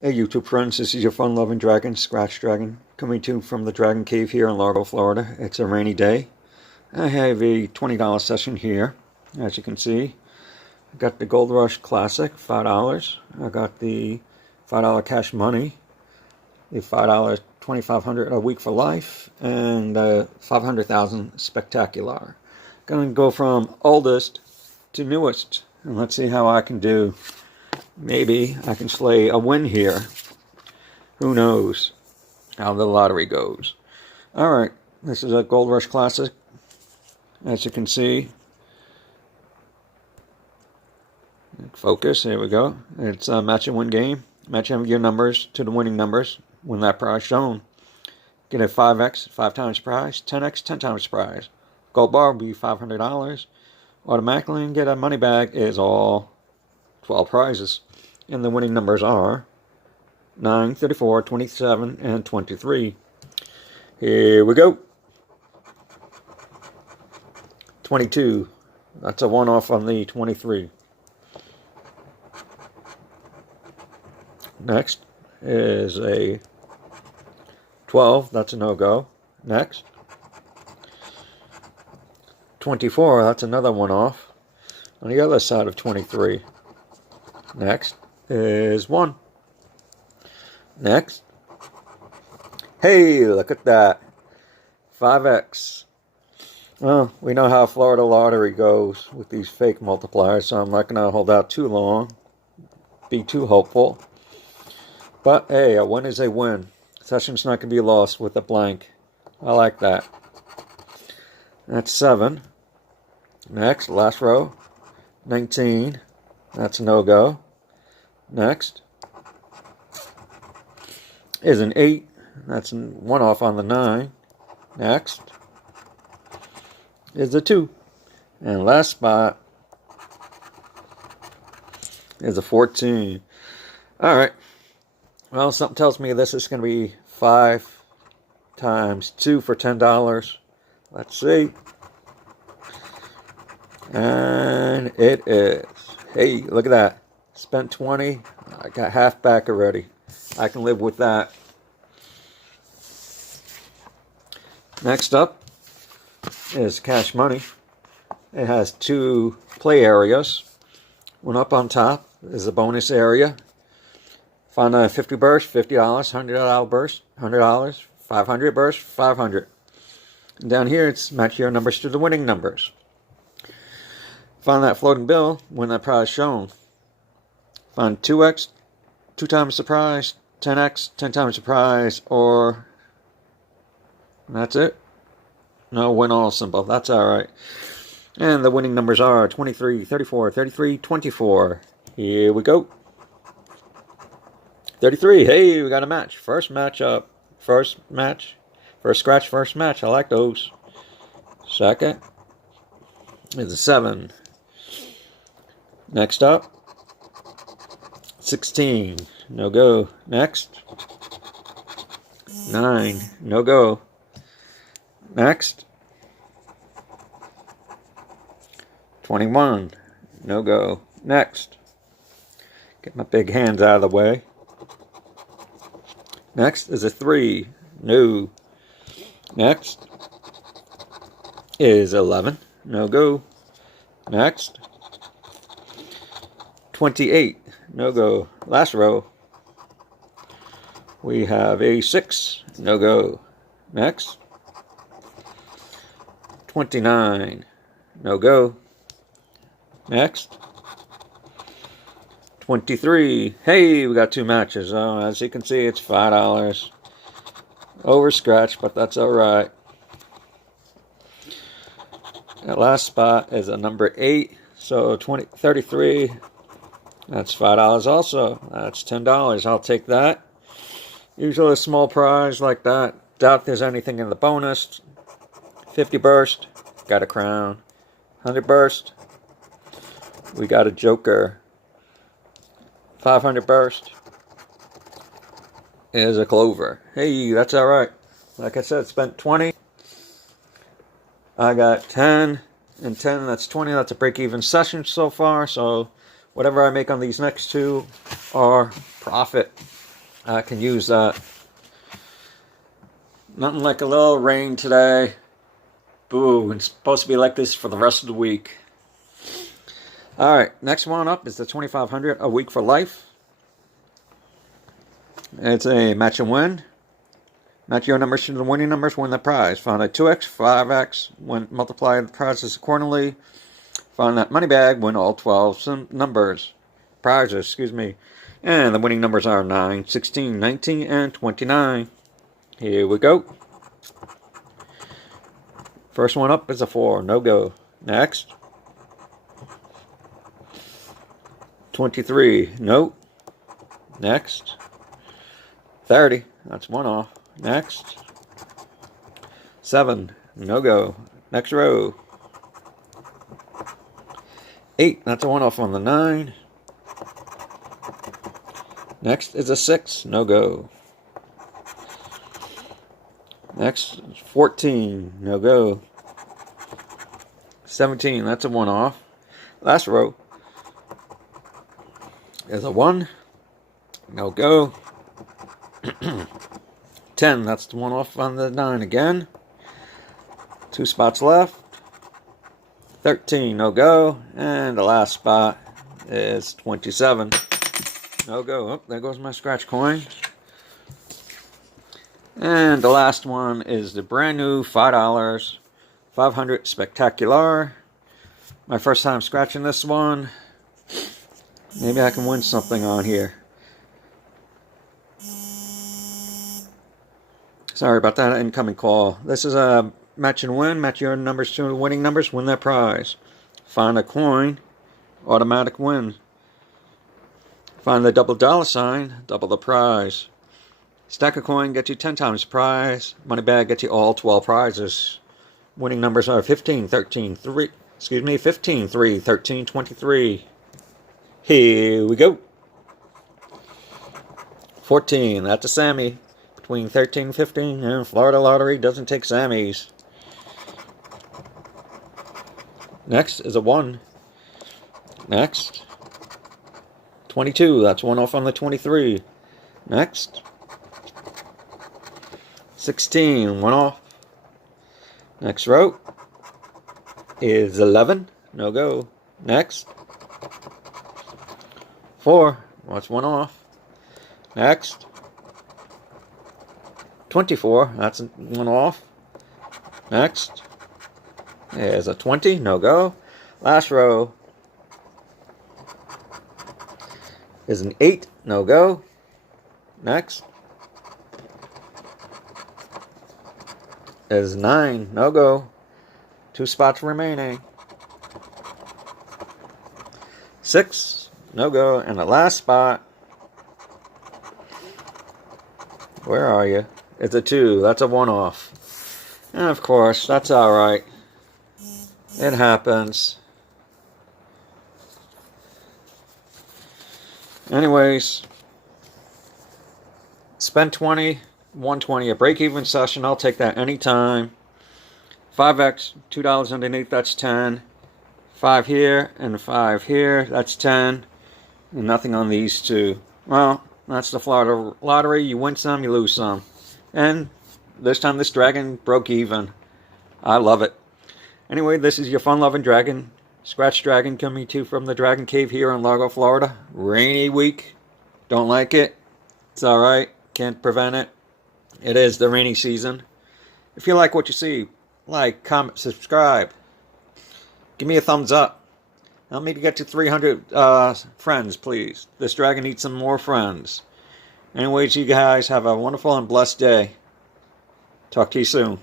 Hey YouTube friends, this is your fun-loving dragon, Scratch Dragon, coming to you from the Dragon Cave here in Largo, Florida. It's a rainy day. I have a $20 session here, as you can see. I got the Gold Rush Classic, $5. I got the $5 Cash Money, the $5 $2,500 a week for life, and the 500,000 Spectacular. Gonna go from oldest to newest, and let's see how I can do. Maybe I can slay a win here. Who knows how the lottery goes. Alright, this is a Gold Rush Classic. As you can see. Focus, there we go. It's a match and win game. Match your numbers to the winning numbers when that prize shown. Get a 5x, 5 times prize, 10x, 10 times prize. Gold bar will be $500. Automatically, and get a money bag is all 12 prizes. And the winning numbers are 9, 34, 27, and 23. Here we go. 22. That's a one-off on the 23. Next is a 12. That's a no-go. Next. 24. That's another one-off on the other side of 23. Next is 1. Next. Hey, look at that. 5x. Well, we know how Florida lottery goes with these fake multipliers, so I'm not going to hold out too long. Be too hopeful. But hey, a win is a win. Session's not going to be lost with a blank. I like that. That's 7. Next, last row. 19. That's a no-go. Next is an 8. That's one off on the 9. Next is a 2. And last spot is a 14. Alright. Well, something tells me this is going to be 5 times 2 for $10. Let's see. And it is. Hey, look at that. Spent 20. I got half back already. I can live with that. Next up is Cash Money. It has 2 play areas. One up on top is a bonus area. Find a 50 burst, $50, $100 burst, $100, 500 burst, 500. And down here, it's match your numbers to the winning numbers. Find that floating bill when that prize shown. Find 2x, 2 times the prize, 10x, 10 times the prize, or that's it. No, win all symbol. That's alright. And the winning numbers are 23, 34, 33, 24. Here we go. 33. Hey, we got a match. First match up. First match. First scratch, first match. I like those. Second is a 7. Next up, 16. No go. Next. 9. No go. Next. 21. No go. Next. Get my big hands out of the way. Next is a 3. No. Next is 11. No go. Next. 28. No go. Last row. We have a 6. No go. Next. 29. No go. Next. 23. Hey, we got 2 matches. Oh, as you can see, it's $5. Over scratch, but that's alright. That last spot is a number 8. So 33. That's $5 also. That's $10. I'll take that. Usually a small prize like that. Doubt there's anything in the bonus. 50 burst. Got a crown. 100 burst. We got a joker. 500 burst is a clover. Hey, that's alright. Like I said, spent 20. I got 10 and 10. That's 20. That's a break-even session so far. So whatever I make on these next 2 are profit. I can use that. Nothing like a little rain today. Boo, it's supposed to be like this for the rest of the week. Alright, next one up is the 2500 A Week for Life. It's a match and win. Match your numbers to the winning numbers, win the prize. Find a 2x, 5x, multiply the prizes accordingly. Find that money bag, win all 12 numbers. Prizes, excuse me. And the winning numbers are 9, 16, 19, and 29. Here we go. First one up is a 4. No go. Next. 23. No. Next. 30. That's one off. Next. 7. No go. Next row. 8. That's a one off on the 9. Next is a 6. No go. Next, 14. No go. 17. That's a one off. Last row is a 1. No go. 10. That's the one off on the 9 again. 2 spots left. 13. No go. And the last spot is 27. No go. Oh, there goes my scratch coin. And the last one is the brand new $5 500 Spectacular. My first time scratching this one. Maybe I can win something on here. Sorry about that incoming call. This is a match and win. Match your numbers to the winning numbers, win that prize. Find a coin, automatic win. Find the double dollar sign, double the prize. Stack a coin, get you 10 times the prize. Money bag, get you all 12 prizes. Winning numbers are 15, 13, 3, 15, 3, 13, 23. Here we go. 14, that's a Sammy. Between 13 and 15, and Florida Lottery doesn't take Sammys. Next is a 1. Next. 22, that's one off on the 23. Next. 16, one off. Next row is 11. No go. Next. 4, that's one off. Next. 24, that's one off. Next. There's a 20, no go. Last row is an 8, no go. Next is 9, no go. 2 spots remaining. 6, no go. And the last spot, where are you? It's a 2, that's a one off. And of course, that's alright. It happens. Anyways, spend 20, 120, a break-even session. I'll take that anytime. 5x, $2 underneath, that's 10. 5 here and 5 here, that's 10. And nothing on these two. Well, that's the Florida Lottery. You win some, you lose some. And this time this dragon broke even. I love it. Anyway, this is your fun-loving dragon, Scratch Dragon, coming to you from the Dragon Cave here in Largo, Florida. Rainy week. Don't like it. It's alright. Can't prevent it. It is the rainy season. If you like what you see, like, comment, subscribe. Give me a thumbs up. Help me to get to 300 friends, please. This dragon needs some more friends. Anyways, you guys have a wonderful and blessed day. Talk to you soon.